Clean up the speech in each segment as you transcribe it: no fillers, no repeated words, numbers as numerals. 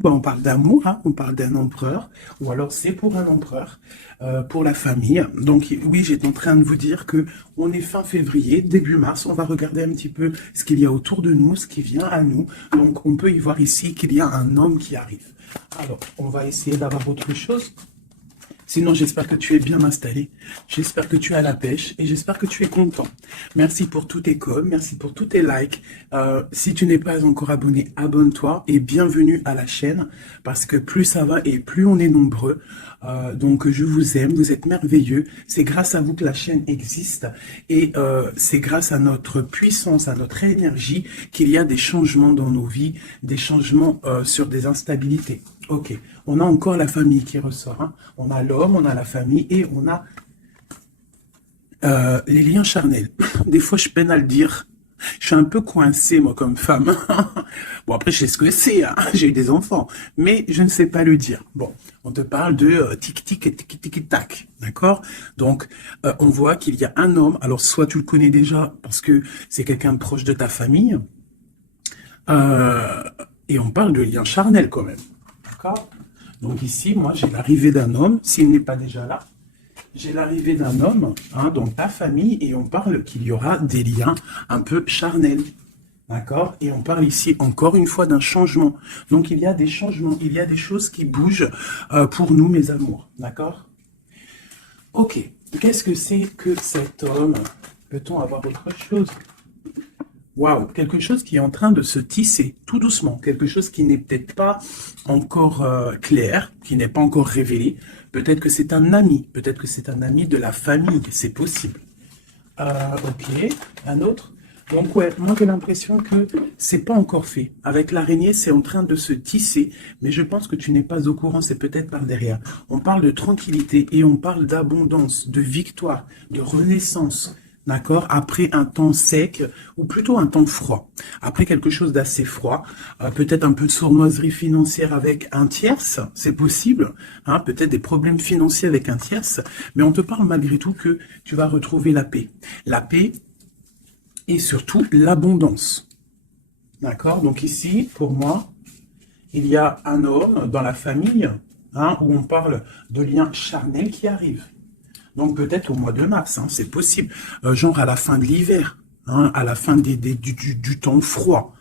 Ben, on parle d'amour, hein, on parle d'un empereur, ou alors c'est pour un empereur, pour la famille. Donc oui, j'étais en train de vous dire que on est fin février, début mars, on va regarder un petit peu ce qu'il y a autour de nous, ce qui vient à nous. Donc on peut y voir ici qu'il y a un homme qui arrive. Alors, on va essayer d'avoir autre chose. Sinon, j'espère que tu es bien installé, j'espère que tu as la pêche et j'espère que tu es content. Merci pour tous tes coms, merci pour tous tes likes. Si tu n'es pas encore abonné, abonne-toi et bienvenue à la chaîne parce que plus ça va et plus on est nombreux. Donc je vous aime, vous êtes merveilleux. C'est grâce à vous que la chaîne existe et c'est grâce à notre puissance, à notre énergie qu'il y a des changements dans nos vies, des changements sur des instabilités. Ok, on a encore la famille qui ressort. Hein. On a l'homme, on a la famille et on a les liens charnels. Des fois, je peine à le dire. Je suis un peu coincée, moi, comme femme. Bon, après, je sais ce que c'est. Hein. J'ai eu des enfants. Mais je ne sais pas le dire. Bon, on te parle de tic-tic et tic-tic-tac. D'accord. Donc, on voit qu'il y a un homme. Alors, soit tu le connais déjà parce que c'est quelqu'un de proche de ta famille. Et on parle de liens charnels quand même. D'accord. Donc ici, moi, j'ai l'arrivée d'un homme, s'il n'est pas déjà là. J'ai l'arrivée d'un homme hein, dans ta famille et on parle qu'il y aura des liens un peu charnels. D'accord. Et on parle ici encore une fois d'un changement. Donc il y a des changements, il y a des choses qui bougent pour nous, mes amours. D'accord. Ok. Qu'est-ce que c'est que cet homme? Peut-on avoir autre chose? Waouh, quelque chose qui est en train de se tisser tout doucement, quelque chose qui n'est peut-être pas encore clair, qui n'est pas encore révélé. Peut-être que c'est un ami, peut-être que c'est un ami de la famille, c'est possible. Ok, un autre. Donc ouais, moi j'ai l'impression que c'est pas encore fait. Avec l'araignée, c'est en train de se tisser, mais je pense que tu n'es pas au courant, c'est peut-être par derrière. On parle de tranquillité et on parle d'abondance, de victoire, de renaissance. D'accord? Après un temps sec, ou plutôt un temps froid. Après quelque chose d'assez froid, peut-être un peu de sournoiserie financière avec un tierce, c'est possible. Hein, peut-être des problèmes financiers avec un tierce, mais on te parle malgré tout que tu vas retrouver la paix. La paix et surtout l'abondance. D'accord? Donc ici, pour moi, il y a un homme dans la famille, hein, où on parle de liens charnels qui arrivent. Donc peut-être au mois de mars, hein, c'est possible. Genre à la fin de l'hiver, hein, à la fin du temps froid.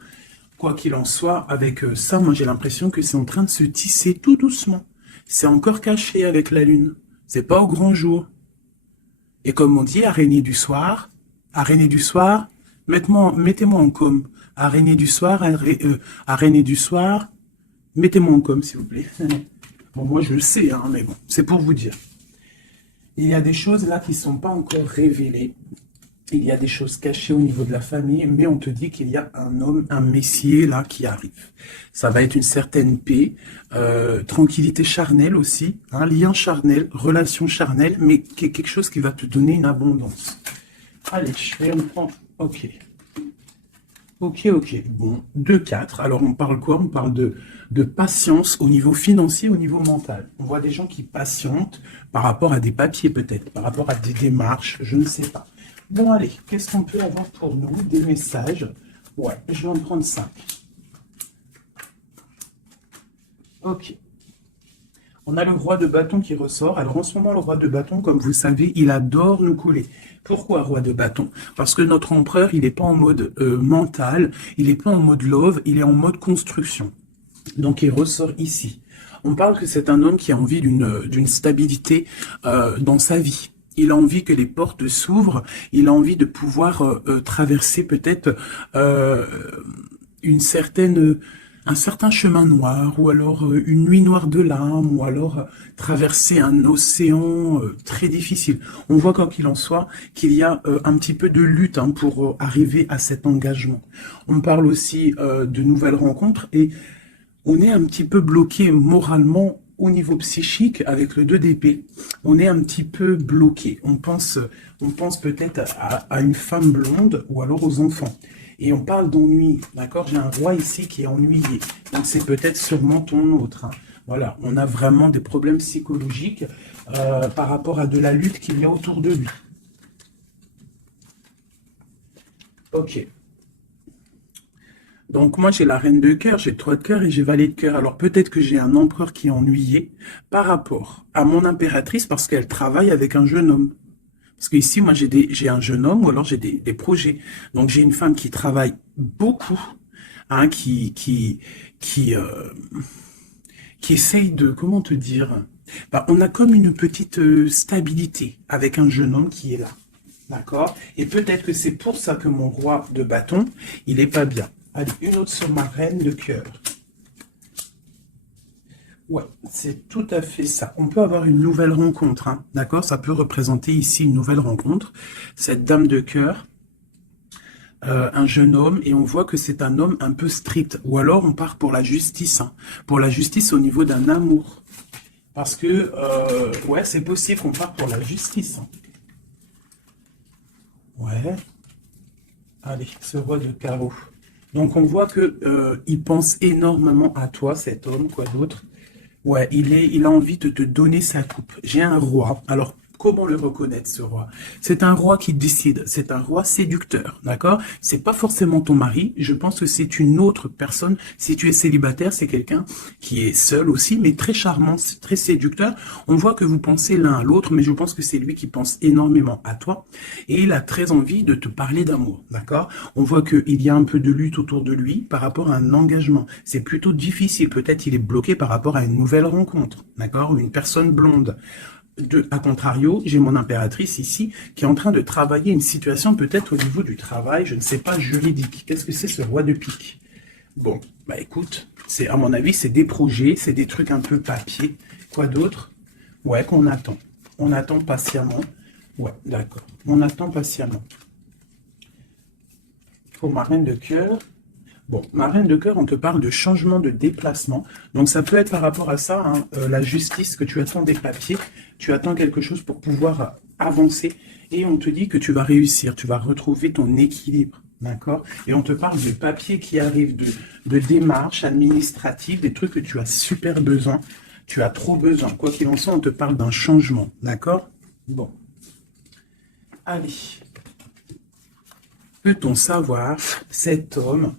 Quoi qu'il en soit, avec ça, moi j'ai l'impression que c'est en train de se tisser tout doucement. C'est encore caché avec la lune. C'est pas au grand jour. Et comme on dit, araignée du soir, mettez-moi en com. Araignée du soir, araignée du soir, mettez-moi en com, s'il vous plaît. Bon, moi je le sais, hein, mais bon, c'est pour vous dire. Il y a des choses là qui ne sont pas encore révélées. Il y a des choses cachées au niveau de la famille, mais on te dit qu'il y a un homme, un messier là qui arrive. Ça va être une certaine paix, tranquillité charnelle aussi, un lien charnel, relation charnelle, mais quelque chose qui va te donner une abondance. Allez, je vais en prendre. Ok. Ok, ok. Bon, 2-4. Alors, on parle quoi? On parle de patience au niveau financier, au niveau mental. On voit des gens qui patientent par rapport à des papiers, peut-être, par rapport à des démarches, je ne sais pas. Bon, allez, qu'est-ce qu'on peut avoir pour nous? Des messages. Ouais, je vais en prendre 5. Ok. On a le roi de bâton qui ressort. Alors en ce moment, le roi de bâton, comme vous savez, il adore nous couler. Pourquoi roi de bâton? Parce que notre empereur, il n'est pas en mode mental, il n'est pas en mode love, il est en mode construction. Donc il ressort ici. On parle que c'est un homme qui a envie d'une stabilité dans sa vie. Il a envie que les portes s'ouvrent, il a envie de pouvoir traverser peut-être une certaine un certain chemin noir, ou alors une nuit noire de larmes, ou alors traverser un océan très difficile. On voit quoi qu'il en soit qu'il y a un petit peu de lutte hein, pour arriver à cet engagement. On parle aussi de nouvelles rencontres et on est un petit peu bloqué moralement au niveau psychique avec le 2 d'épée. On est un petit peu bloqué. On pense peut-être à une femme blonde ou alors aux enfants. Et on parle d'ennui, d'accord? J'ai un roi ici qui est ennuyé. Donc c'est peut-être sûrement ton autre. Hein. Voilà, on a vraiment des problèmes psychologiques par rapport à de la lutte qu'il y a autour de lui. Ok. Donc moi j'ai la reine de cœur, j'ai 3 de cœur et j'ai valet de cœur. Alors peut-être que j'ai un empereur qui est ennuyé par rapport à mon impératrice parce qu'elle travaille avec un jeune homme. Parce que ici moi j'ai un jeune homme ou alors j'ai des projets. Donc j'ai une femme qui travaille beaucoup, hein, qui essaye de, comment te dire, bah, on a comme une petite stabilité avec un jeune homme qui est là. D'accord? Et peut-être que c'est pour ça que mon roi de bâton, il est pas bien. Allez, une autre sur ma reine de cœur. Ouais, c'est tout à fait ça. On peut avoir une nouvelle rencontre, hein, d'accord? Ça peut représenter ici une nouvelle rencontre. Cette dame de cœur, un jeune homme, et on voit que c'est un homme un peu strict. Ou alors on part pour la justice, hein, pour la justice au niveau d'un amour. Parce que, ouais, c'est possible qu'on parte pour la justice. Hein. Ouais, allez, ce roi de carreau. Donc on voit que il pense énormément à toi, cet homme, quoi d'autre. Ouais, il a envie de te donner sa coupe. J'ai un roi. Alors, comment le reconnaître, ce roi? C'est un roi qui décide. C'est un roi séducteur, d'accord? C'est pas forcément ton mari. Je pense que c'est une autre personne. Si tu es célibataire, c'est quelqu'un qui est seul aussi, mais très charmant, très séducteur. On voit que vous pensez l'un à l'autre, mais je pense que c'est lui qui pense énormément à toi. Et il a très envie de te parler d'amour, d'accord? On voit qu'il y a un peu de lutte autour de lui par rapport à un engagement. C'est plutôt difficile. Peut-être il est bloqué par rapport à une nouvelle rencontre, d'accord? Une personne blonde. À contrario, j'ai mon impératrice ici qui est en train de travailler une situation peut-être au niveau du travail, je ne sais pas, juridique. Qu'est-ce que c'est ce roi de pique? Bon, bah écoute, c'est à mon avis, c'est des projets, c'est des trucs un peu papier. Quoi d'autre? Ouais, qu'on attend. On attend patiemment. Ouais, d'accord. On attend patiemment. Pour ma reine de cœur. Bon, ma reine de cœur, on te parle de changement de déplacement. Donc ça peut être par rapport à ça, hein, la justice, que tu attends des papiers, tu attends quelque chose pour pouvoir avancer. Et on te dit que tu vas réussir, tu vas retrouver ton équilibre. D'accord? Et on te parle de papiers qui arrivent, de démarches administratives, des trucs que tu as super besoin. Tu as trop besoin. Quoi qu'il en soit, on te parle d'un changement. D'accord? Bon. Allez. Peut-on savoir cet homme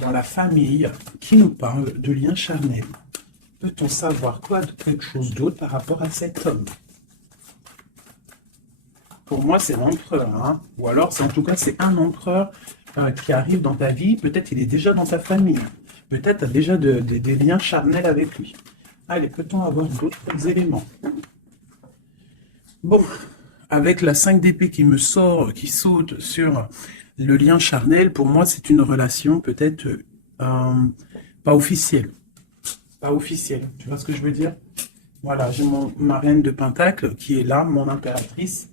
dans la famille qui nous parle de lien charnel? Peut-on savoir quelque chose d'autre par rapport à cet homme? Pour moi, c'est l'empereur, hein? Ou alors, en tout cas, c'est un empereur qui arrive dans ta vie. Peut-être il est déjà dans ta famille. Peut-être tu as déjà des liens charnels avec lui. Allez, peut-on avoir d'autres éléments? Bon, avec la 5 d'épée qui me sort, qui saute sur le lien charnel, pour moi, c'est une relation peut-être pas officielle. Pas officielle, tu vois ce que je veux dire? Voilà, j'ai ma reine de Pentacle qui est là, mon impératrice.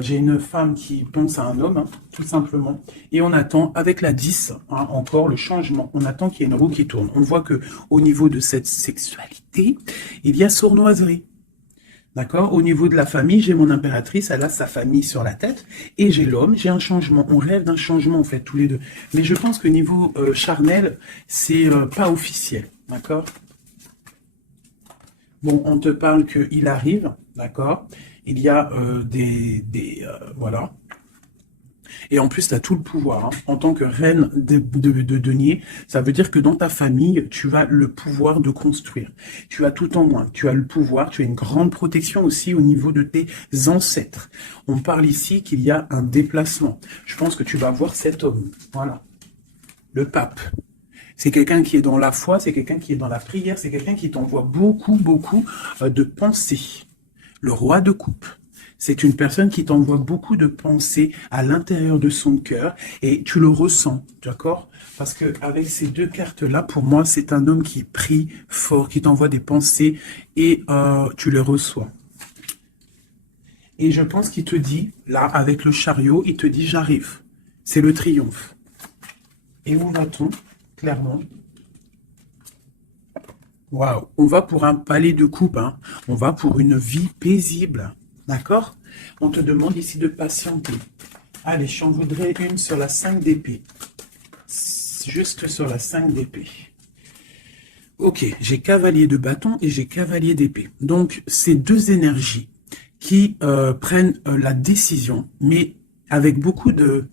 J'ai une femme qui pense à un homme, hein, tout simplement. Et on attend, avec la 10, hein, encore le changement. On attend qu'il y ait une roue qui tourne. On voit que au niveau de cette sexualité, il y a sournoiserie. D'accord? Au niveau de la famille, j'ai mon impératrice, elle a sa famille sur la tête, et j'ai l'homme, j'ai un changement. On rêve d'un changement, en fait, tous les deux. Mais je pense que niveau charnel, c'est pas officiel. D'accord? Bon, on te parle qu'il arrive, d'accord? Il y a voilà. Et en plus, tu as tout le pouvoir. Hein. En tant que reine de denier, ça veut dire que dans ta famille, tu as le pouvoir de construire. Tu as tout en moins. Tu as le pouvoir, tu as une grande protection aussi au niveau de tes ancêtres. On parle ici qu'il y a un déplacement. Je pense que tu vas voir cet homme. Voilà. Le pape. C'est quelqu'un qui est dans la foi, c'est quelqu'un qui est dans la prière, c'est quelqu'un qui t'envoie beaucoup, beaucoup de pensées. Le roi de coupe. C'est une personne qui t'envoie beaucoup de pensées à l'intérieur de son cœur et tu le ressens, d'accord? Parce que avec ces deux cartes-là, pour moi, c'est un homme qui prie fort, qui t'envoie des pensées et tu les reçois. Et je pense qu'il te dit, là, avec le chariot, il te dit, j'arrive. C'est le triomphe. Et où va-t-on, clairement? Waouh, on va pour un palais de coupe, hein. On va pour une vie paisible. D'accord? On te demande ici de patienter. Allez, j'en voudrais une sur la 5 d'épée. Juste sur la 5 d'épée. Ok, j'ai cavalier de bâton et j'ai cavalier d'épée. Donc, c'est deux énergies qui prennent la décision, mais avec beaucoup de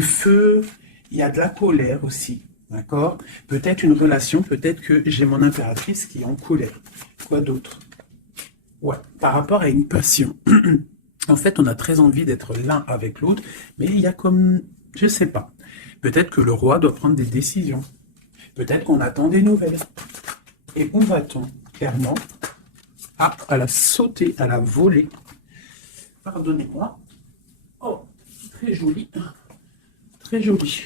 feu Il y a de la colère aussi, d'accord? Peut-être une relation, peut-être que j'ai mon impératrice qui est en colère. Quoi d'autre? Ouais, par rapport à une passion. En fait, on a très envie d'être l'un avec l'autre, mais il y a comme, je sais pas. Peut-être que le roi doit prendre des décisions. Peut-être qu'on attend des nouvelles. Et où va-t-on? Clairement. Ah, elle a sauté, elle a volé. Pardonnez-moi. Oh, très joli. Très joli.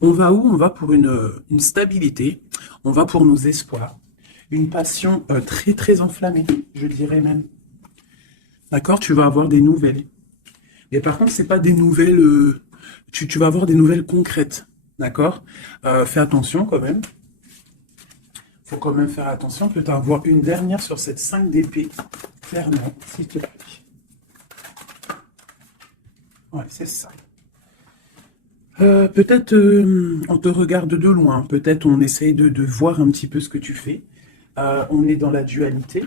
On va où? On va pour une stabilité. On va pour nos espoirs. Une passion très, très enflammée, je dirais même. D'accord? Tu vas avoir des nouvelles. Mais par contre, c'est pas des nouvelles... tu vas avoir des nouvelles concrètes. D'accord? Fais attention quand même. Faut quand même faire attention. Peut-être avoir une dernière sur cette 5 d'épée. Clairement, s'il te plaît. Ouais, c'est ça. Peut-être on te regarde de loin. Peut-être on essaye de voir un petit peu ce que tu fais. On est dans la dualité.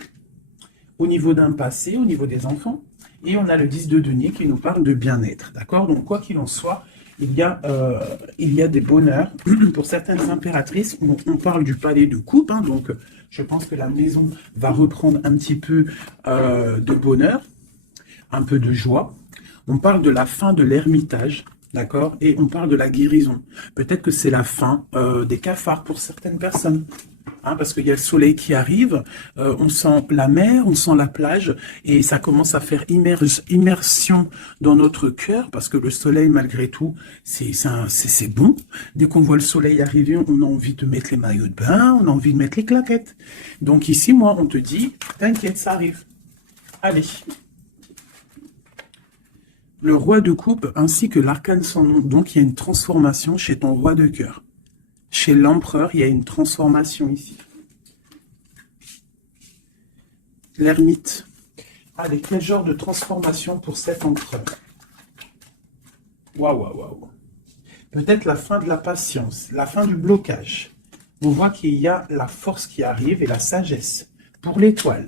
Au niveau d'un passé, au niveau des enfants. Et on a le 10 de denier qui nous parle de bien-être. D'accord? Donc, quoi qu'il en soit, il y a des bonheurs. Pour certaines impératrices, on parle du palais de coupe. Hein, donc, je pense que la maison va reprendre un petit peu de bonheur, un peu de joie. On parle de la fin de l'ermitage. D'accord? Et on parle de la guérison. Peut-être que c'est la fin des cafards pour certaines personnes. Hein, parce qu'il y a le soleil qui arrive, on sent la mer, on sent la plage, et ça commence à faire immersion dans notre cœur, parce que le soleil, malgré tout, c'est bon. Dès qu'on voit le soleil arriver, on a envie de mettre les maillots de bain, on a envie de mettre les claquettes. Donc ici, moi, on te dit, t'inquiète, ça arrive. Allez. Le roi de coupe, ainsi que l'arcane sans nom, donc il y a une transformation chez ton roi de cœur. Chez l'empereur, il y a une transformation ici. L'ermite. Allez, quel genre de transformation pour cet empereur? Waouh, waouh, waouh. Peut-être la fin de la patience, la fin du blocage. On voit qu'il y a la force qui arrive et la sagesse pour l'étoile.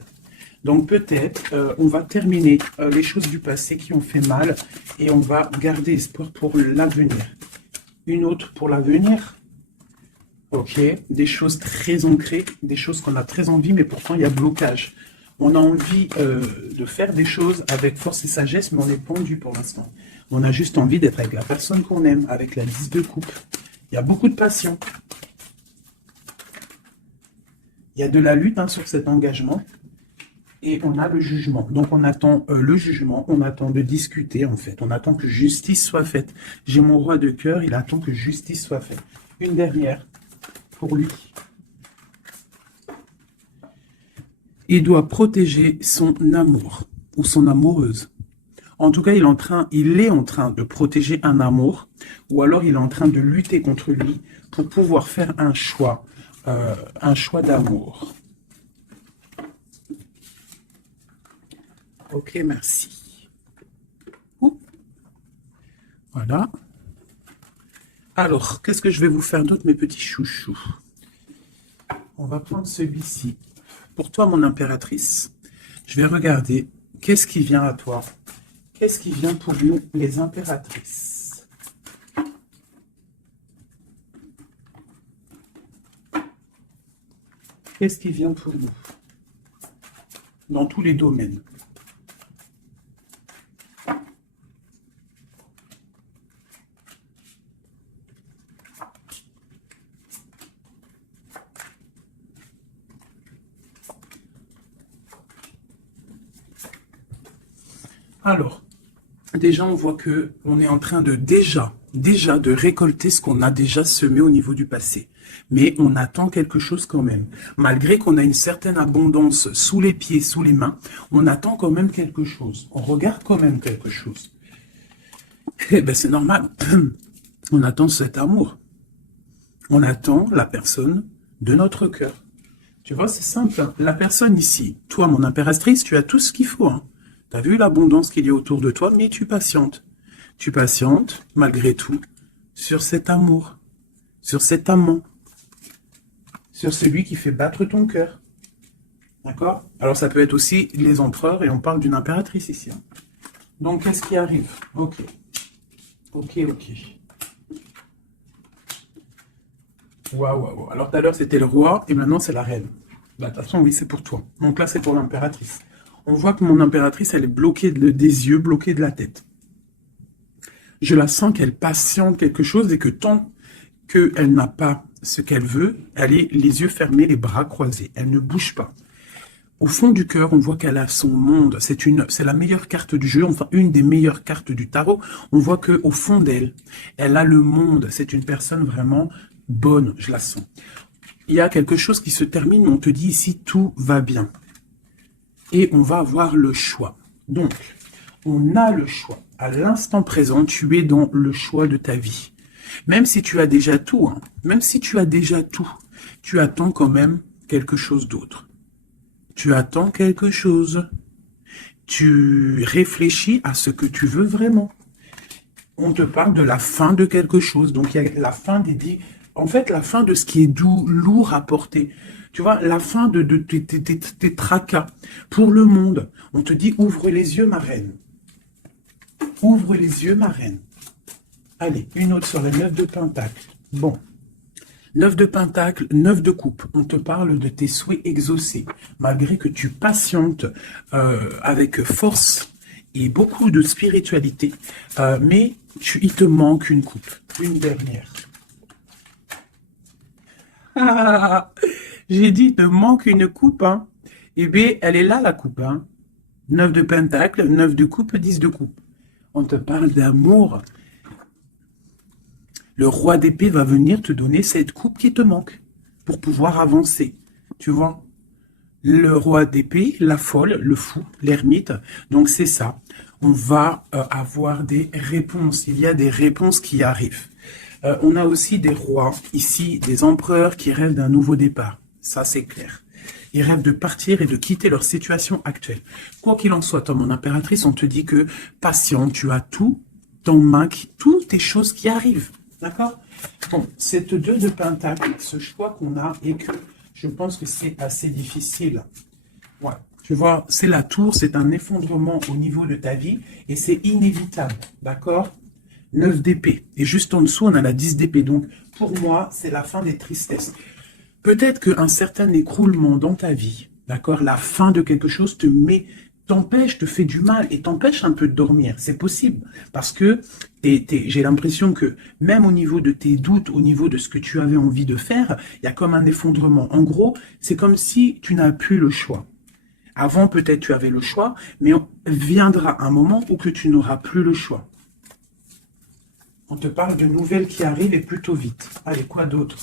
Donc peut-être on va terminer les choses du passé qui ont fait mal et on va garder espoir pour l'avenir. Une autre pour l'avenir. Ok, des choses très ancrées, des choses qu'on a très envie, mais pourtant il y a blocage. On a envie de faire des choses avec force et sagesse, mais on est pendu pour l'instant. On a juste envie d'être avec la personne qu'on aime, avec la 10 de coupe. Il y a beaucoup de passion. Il y a de la lutte hein, sur cet engagement. Et on a le jugement. Donc on attend le jugement, on attend de discuter en fait. On attend que justice soit faite. J'ai mon roi de cœur, il attend que justice soit faite. Une dernière. Pour lui. Il doit protéger son amour ou son amoureuse. En tout cas, il est en train de protéger un amour ou alors il est en train de lutter contre lui pour pouvoir faire un choix d'amour. Ok, merci. Ouh. Voilà. Alors, qu'est-ce que je vais vous faire d'autre, mes petits chouchous? On va prendre celui-ci. Pour toi, mon impératrice, je vais regarder qu'est-ce qui vient à toi. Qu'est-ce qui vient pour nous, les impératrices? Qu'est-ce qui vient pour nous? Dans tous les domaines. Alors, déjà, on voit que on est en train de déjà de récolter ce qu'on a déjà semé au niveau du passé. Mais on attend quelque chose quand même. Malgré qu'on a une certaine abondance sous les pieds, sous les mains, on attend quand même quelque chose. On regarde quand même quelque chose. Eh ben, c'est normal. On attend cet amour. On attend la personne de notre cœur. Tu vois, c'est simple. Hein. La personne ici, toi, mon impératrice, tu as tout ce qu'il faut. Hein. Tu as vu l'abondance qu'il y a autour de toi, mais tu patientes. Tu patientes, malgré tout, sur cet amour, sur cet amant, sur celui qui fait battre ton cœur. D'accord? Alors, ça peut être aussi les empereurs, et on parle d'une impératrice ici. Hein. Donc, qu'est-ce qui arrive? Ok. Ok, ok. Waouh, waouh, waouh. Alors tout à l'heure, c'était le roi et maintenant, c'est la reine. Bah, de toute façon, oui, c'est pour toi. Donc là, c'est pour l'impératrice. On voit que mon impératrice, elle est bloquée des yeux, bloquée de la tête. Je la sens qu'elle patiente quelque chose et que tant qu'elle n'a pas ce qu'elle veut, elle est les yeux fermés, les bras croisés. Elle ne bouge pas. Au fond du cœur, on voit qu'elle a son monde. C'est la meilleure carte du jeu, enfin une des meilleures cartes du tarot. On voit que au fond d'elle, elle a le monde. C'est une personne vraiment bonne, je la sens. Il y a quelque chose qui se termine, mais on te dit ici tout va bien. Et on va avoir le choix. Donc, on a le choix. À l'instant présent, tu es dans le choix de ta vie. Même si tu as déjà tout, hein, même si tu as déjà tout, tu attends quand même quelque chose d'autre. Tu attends quelque chose. Tu réfléchis à ce que tu veux vraiment. On te parle de la fin de quelque chose. Donc, il y a la fin en fait, la fin de ce qui est doux, lourd à porter. Tu vois, la fin de tes tracas pour le monde. On te dit, ouvre les yeux, ma reine. Ouvre les yeux, ma reine. Allez, une autre sur les 9 de Pentacle. Bon. 9 de Pentacle, 9 de coupe. On te parle de tes souhaits exaucés. Malgré que tu patientes avec force et beaucoup de spiritualité. Mais il te manque une coupe. Une dernière. Ah, j'ai dit, il te manque une coupe. Hein. Eh bien, elle est là, la coupe. Hein. 9 de Pentacle, 9 de coupe, 10 de coupe. On te parle d'amour. Le roi d'épée va venir te donner cette coupe qui te manque pour pouvoir avancer. Tu vois, le roi d'épée, la folle, le fou, l'ermite. Donc c'est ça. On va avoir des réponses. Il y a des réponses qui arrivent. On a aussi des rois, ici, des empereurs qui rêvent d'un nouveau départ. Ça, c'est clair. Ils rêvent de partir et de quitter leur situation actuelle. Quoi qu'il en soit, toi, mon impératrice, on te dit que patient, tu as tout en main, toutes tes choses qui arrivent. D'accord? Bon, cette 2 de Pentacle, ce choix qu'on a et que je pense que c'est assez difficile. Ouais. Tu vois, c'est la tour, c'est un effondrement au niveau de ta vie et c'est inévitable. D'accord? 9 d'épée. Et juste en dessous, on a la 10 d'épée. Donc, pour moi, c'est la fin des tristesses. Peut-être qu'un certain écroulement dans ta vie, d'accord, la fin de quelque chose t'empêche, te fait du mal et t'empêche un peu de dormir. C'est possible. Parce que j'ai l'impression que même au niveau de tes doutes, au niveau de ce que tu avais envie de faire, il y a comme un effondrement. En gros, c'est comme si tu n'as plus le choix. Avant, peut-être tu avais le choix, mais viendra un moment où que tu n'auras plus le choix. On te parle de nouvelles qui arrivent et plutôt vite. Allez, quoi d'autre?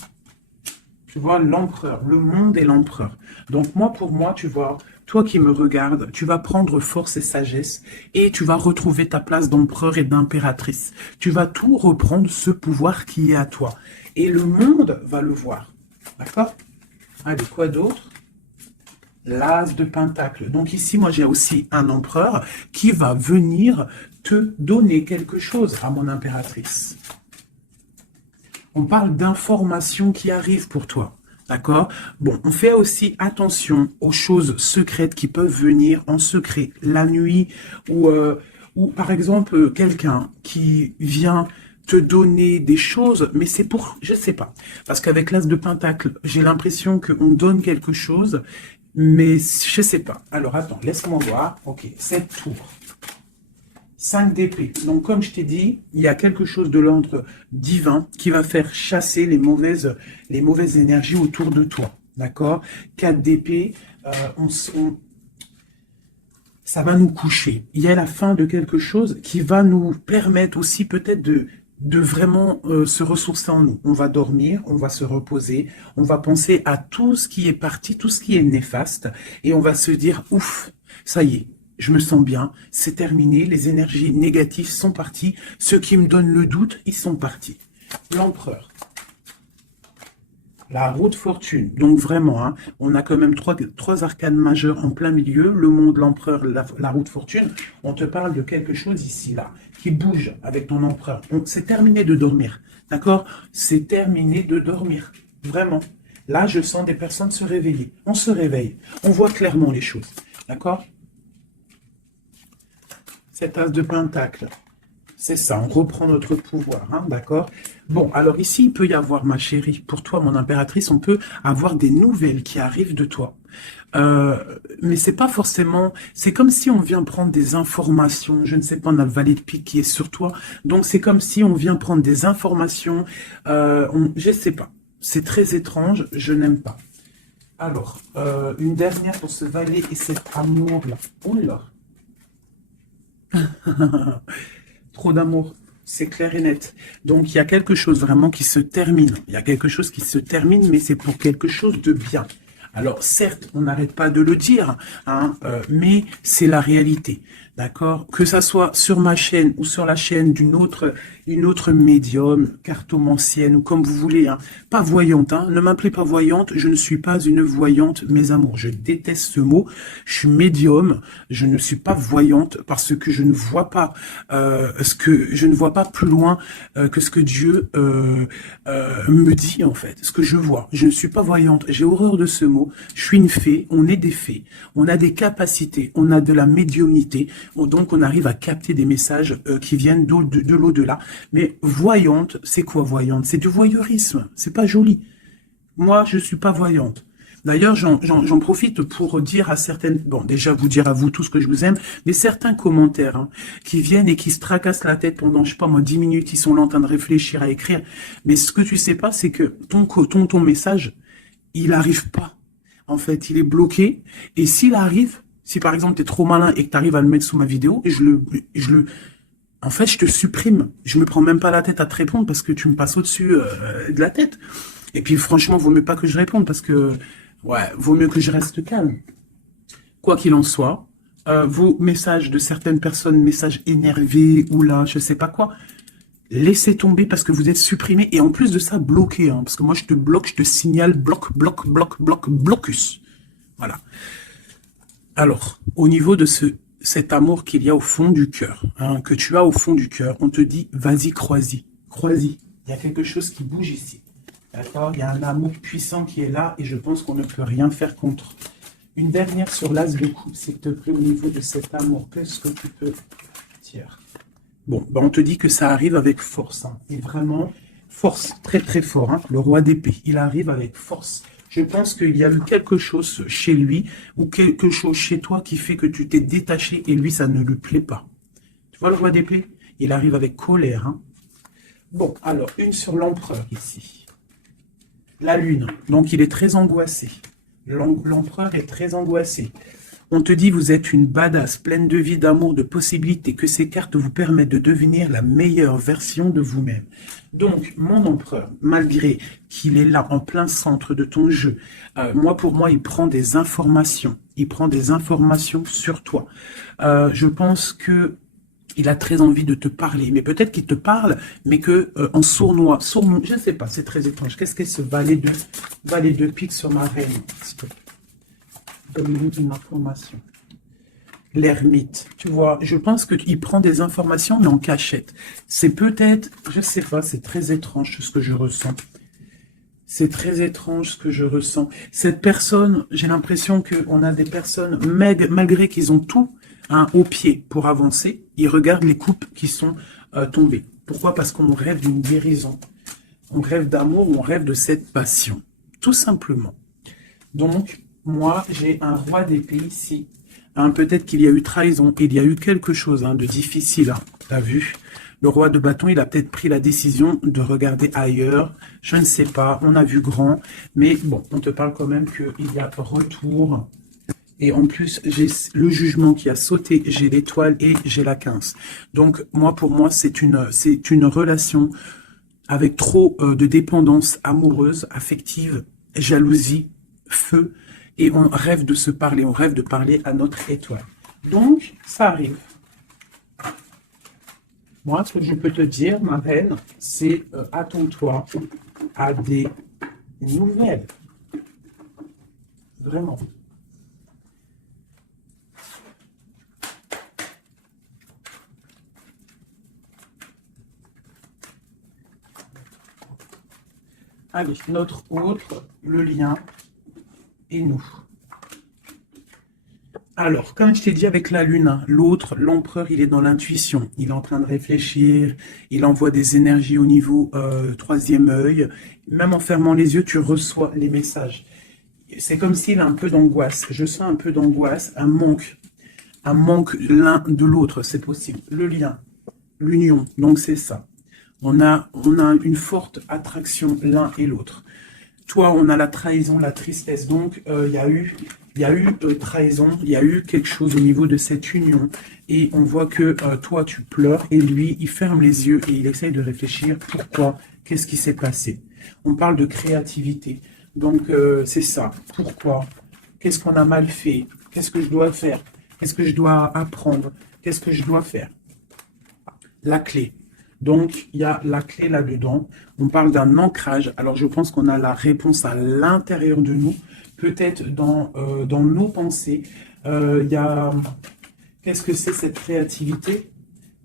Tu vois, l'empereur, le monde et l'empereur. Donc moi, pour moi, tu vois, toi qui me regardes, tu vas prendre force et sagesse et tu vas retrouver ta place d'empereur et d'impératrice. Tu vas tout reprendre ce pouvoir qui est à toi. Et le monde va le voir. D'accord? Allez, quoi d'autre? L'as de Pentacle. Donc ici, moi, j'ai aussi un empereur qui va venir te donner quelque chose à mon impératrice. On parle d'informations qui arrivent pour toi. D'accord? Bon, on fait aussi attention aux choses secrètes qui peuvent venir en secret la nuit ou par exemple, quelqu'un qui vient te donner des choses, mais c'est pour, je sais pas. Parce qu'avec l'as de Pentacle, j'ai l'impression qu'on donne quelque chose, mais je sais pas. Alors attends, laisse-moi voir. Ok, cette tour. 5 d'épée. Donc, comme je t'ai dit, il y a quelque chose de l'ordre divin qui va faire chasser les mauvaises énergies autour de toi. D'accord? 4 d'épée, ça va nous coucher. Il y a la fin de quelque chose qui va nous permettre aussi peut-être de vraiment se ressourcer en nous. On va dormir, on va se reposer, on va penser à tout ce qui est parti, tout ce qui est néfaste, et on va se dire, ouf, ça y est. Je me sens bien, c'est terminé, les énergies négatives sont parties, ceux qui me donnent le doute, ils sont partis. L'empereur. La roue de fortune. Donc vraiment, hein, on a quand même trois arcanes majeures en plein milieu, le monde, l'empereur, la roue de fortune. On te parle de quelque chose ici, là, qui bouge avec ton empereur. C'est terminé de dormir, d'accord? C'est terminé de dormir, vraiment. Là, je sens des personnes se réveiller. On se réveille, on voit clairement les choses, d'accord? Cet as de Pentacle, C'est ça, on reprend notre pouvoir, hein, d'accord? Bon, alors ici, il peut y avoir, ma chérie, pour toi, mon impératrice, on peut avoir des nouvelles qui arrivent de toi. Euh, mais c'est pas forcément, c'est comme si on vient prendre des informations, je ne sais pas, on a le valet de pique qui est sur toi, donc c'est comme si on vient prendre des informations, je sais pas, c'est très étrange, je n'aime pas. Alors, une dernière pour ce valet et cet amour-là. Oh là, trop d'amour, c'est clair et net. Donc il y a quelque chose vraiment qui se termine. Il y a quelque chose qui se termine, mais c'est pour quelque chose de bien. Alors certes, on n'arrête pas de le dire, hein, mais c'est la réalité. D'accord? Que ça soit sur ma chaîne ou sur la chaîne une autre médium, cartomancienne ou comme vous voulez, hein. Pas voyante, hein. Ne m'appelez pas voyante, je ne suis pas une voyante, mes amours. Je déteste ce mot. Je suis médium, je ne suis pas voyante parce que je ne vois pas je ne vois pas plus loin que ce que Dieu me dit en fait, ce que je vois. Je ne suis pas voyante. J'ai horreur de ce mot. Je suis une fée. On est des fées. On a des capacités. On a de la médiumnité. Donc, on arrive à capter des messages qui viennent de l'au-delà. Mais voyante, c'est quoi voyante? C'est du voyeurisme. C'est pas joli. Moi, je suis pas voyante. D'ailleurs, j'en profite pour dire à certaines, bon, déjà vous dire à vous tous que je vous aime, mais certains commentaires hein, qui viennent et qui se tracassent la tête pendant, je sais pas moi, 10 minutes, ils sont là en train de réfléchir à écrire. Mais ce que tu sais pas, c'est que ton message, il arrive pas. En fait, il est bloqué. Et s'il arrive, si par exemple tu es trop malin et que tu arrives à le mettre sous ma vidéo, et en fait, je te supprime. Je me prends même pas la tête à te répondre parce que tu me passes au-dessus de la tête. Et puis franchement, vaut mieux pas que je réponde parce que, ouais, vaut mieux que je reste calme. Quoi qu'il en soit, vos messages de certaines personnes, messages énervés ou là, je sais pas quoi, laissez tomber parce que vous êtes supprimé et en plus de ça, bloqué. Hein, parce que moi, je te bloque, je te signale blocus. Voilà. Alors, au niveau de cet amour qu'il y a au fond du cœur, hein, que tu as au fond du cœur, on te dit, vas-y, crois-y. Crois-y. Il y a quelque chose qui bouge ici. D'accord? Il y a un amour puissant qui est là et je pense qu'on ne peut rien faire contre. Une dernière sur l'as de coupe, s'il te plaît, au niveau de cet amour. Qu'est-ce que tu peux dire? Bon, ben on te dit que ça arrive avec force. Hein, et vraiment, force, très très fort. Hein, le roi d'épée, il arrive avec force. Je pense qu'il y a eu quelque chose chez lui ou quelque chose chez toi qui fait que tu t'es détaché et lui, ça ne lui plaît pas. Tu vois le roi d'épée? Il arrive avec colère. Hein. Bon, alors, une sur l'empereur ici. La lune, donc il est très angoissé. L'empereur est très angoissé. On te dit vous êtes une badass, pleine de vie, d'amour, de possibilités, que ces cartes vous permettent de devenir la meilleure version de vous-même. Donc, mon empereur, malgré qu'il est là en plein centre de ton jeu, pour moi, il prend des informations. Il prend des informations sur toi. Je pense que il a très envie de te parler, mais peut-être qu'il te parle, mais que en sournois, je ne sais pas, c'est très étrange. Qu'est-ce qu'est ce valet de pique sur ma reine? Donne-nous une information. L'ermite, tu vois, je pense qu'il prend des informations, mais en cachette. C'est peut-être, je ne sais pas, c'est très étrange ce que je ressens. C'est très étrange ce que je ressens. Cette personne, j'ai l'impression qu'on a des personnes, malgré qu'ils ont tout hein, au pied pour avancer, ils regardent les coupes qui sont tombées. Pourquoi? Parce qu'on rêve d'une guérison. On rêve d'amour, on rêve de cette passion. Tout simplement. Donc, moi, j'ai un roi d'épée ici. Hein, peut-être qu'il y a eu trahison, il y a eu quelque chose hein, de difficile. Hein, t'as vu? Le roi de bâton, il a peut-être pris la décision de regarder ailleurs. Je ne sais pas, on a vu grand. Mais bon, on te parle quand même qu'il y a retour. Et en plus, j'ai le jugement qui a sauté, j'ai l'étoile et j'ai la 15. Donc, pour moi, c'est une relation avec trop de dépendance amoureuse, affective, jalousie, feu. Et on rêve de se parler, on rêve de parler à notre étoile. Donc, ça arrive. Moi, ce que je peux te dire, ma reine, c'est attends-toi à des nouvelles. Vraiment. Allez, notre autre, le lien et nous. Alors, comme je t'ai dit avec la lune, hein, l'autre, l'empereur, il est dans l'intuition. Il est en train de réfléchir, il envoie des énergies au niveau troisième œil. Même en fermant les yeux, tu reçois les messages. C'est comme s'il a un peu d'angoisse. Je sens un peu d'angoisse, un manque l'un de l'autre, c'est possible. Le lien, l'union, donc c'est ça. On a une forte attraction l'un et l'autre. Toi, on a la trahison, la tristesse. Donc, il y a eu trahison, il y a eu quelque chose au niveau de cette union. Et on voit que toi, tu pleures et lui, il ferme les yeux et il essaye de réfléchir. Pourquoi? Qu'est-ce qui s'est passé? On parle de créativité. Donc, c'est ça. Pourquoi? Qu'est-ce qu'on a mal fait? Qu'est-ce que je dois faire? Qu'est-ce que je dois apprendre? Qu'est-ce que je dois faire? La clé. Donc, il y a la clé là-dedans. On parle d'un ancrage. Alors, je pense qu'on a la réponse à l'intérieur de nous, peut-être dans nos pensées. Il y a... Qu'est-ce que c'est cette créativité?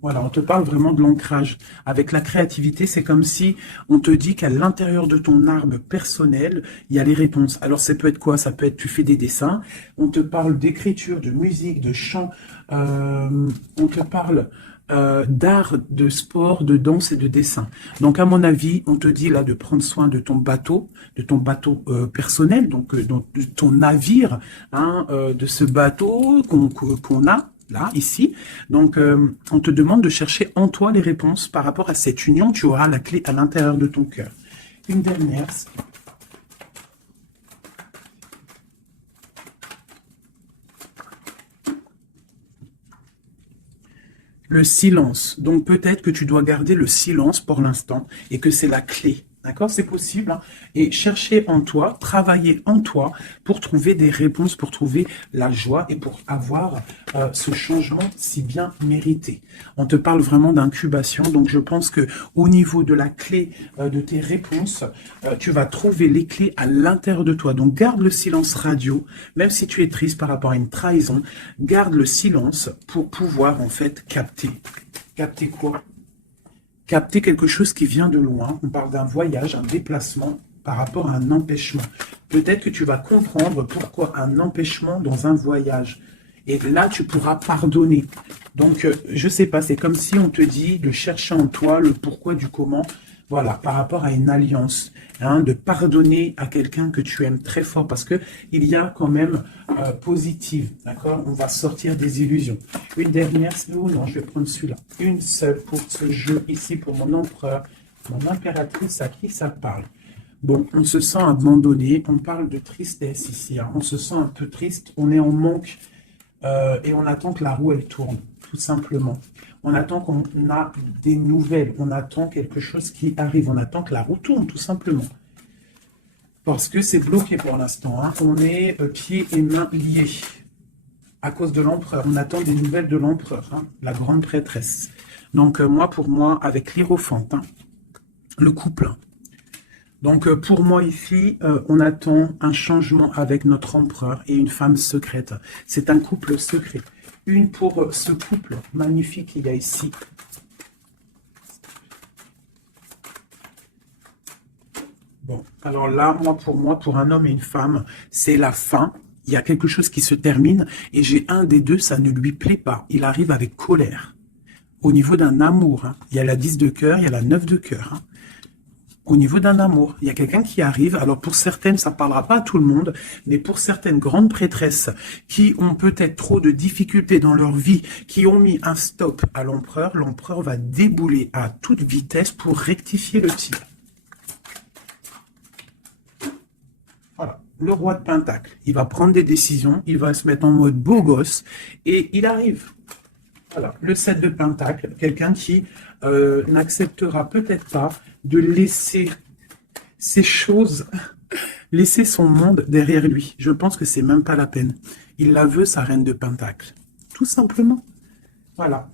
Voilà, on te parle vraiment de l'ancrage. Avec la créativité, c'est comme si on te dit qu'à l'intérieur de ton arbre personnel, il y a les réponses. Alors, ça peut être quoi? Ça peut être, tu fais des dessins, on te parle d'écriture, de musique, de chant, on te parle d'art, de sport, de danse et de dessin. Donc, à mon avis, on te dit là de prendre soin de ton bateau personnel, donc de ton navire, hein, de ce bateau qu'on a là, ici. Donc, on te demande de chercher en toi les réponses par rapport à cette union. Tu auras la clé à l'intérieur de ton cœur. Une dernière. Le silence. Donc, peut-être que tu dois garder le silence pour l'instant et que c'est la clé. D'accord? C'est possible. Hein? Et chercher en toi, travailler en toi pour trouver des réponses, pour trouver la joie et pour avoir ce changement si bien mérité. On te parle vraiment d'incubation. Donc, je pense que au niveau de la clé de tes réponses, tu vas trouver les clés à l'intérieur de toi. Donc, garde le silence radio, même si tu es triste par rapport à une trahison. Garde le silence pour pouvoir, en fait, capter. Capter quoi? Capter quelque chose qui vient de loin. On parle d'un voyage, un déplacement par rapport à un empêchement. Peut-être que tu vas comprendre pourquoi un empêchement dans un voyage. Et là, tu pourras pardonner. Donc, je sais pas, c'est comme si on te dit de chercher en toi le pourquoi du comment. Voilà, par rapport à une alliance, hein, de pardonner à quelqu'un que tu aimes très fort, parce que il y a quand même positive, d'accord? On va sortir des illusions. Une dernière, non, je vais prendre celui-là. Une seule pour ce jeu ici, pour mon empereur, mon impératrice, à qui ça parle? Bon, on se sent abandonné, on parle de tristesse ici, hein. On se sent un peu triste, on est en manque et on attend que la roue, elle tourne, tout simplement. On attend qu'on a des nouvelles, on attend quelque chose qui arrive, on attend que la roue tourne, tout simplement. Parce que c'est bloqué pour l'instant, hein. On est pieds et mains liés à cause de l'empereur. On attend des nouvelles de l'empereur, hein, la grande prêtresse. Donc, pour moi, avec l'Hiérophante, hein, le couple. Donc, pour moi, ici, on attend un changement avec notre empereur et une femme secrète. C'est un couple secret. Une pour ce couple magnifique qu'il y a ici. Bon, alors là, moi, pour un homme et une femme, c'est la fin. Il y a quelque chose qui se termine et j'ai un des deux, ça ne lui plaît pas. Il arrive avec colère. Au niveau d'un amour, hein, il y a la 10 de cœur, il y a la 9 de cœur. Hein. Au niveau d'un amour, il y a quelqu'un qui arrive. Alors pour certaines, ça ne parlera pas à tout le monde, mais pour certaines grandes prêtresses qui ont peut-être trop de difficultés dans leur vie, qui ont mis un stop à l'empereur va débouler à toute vitesse pour rectifier le tir. Voilà, le roi de Pentacle, il va prendre des décisions, il va se mettre en mode beau gosse et il arrive. Voilà, le 7 de Pentacle, quelqu'un qui n'acceptera peut-être pas de laisser ces choses, laisser son monde derrière lui. Je pense que c'est même pas la peine. Il la veut, sa reine de Pentacle. Tout simplement. Voilà.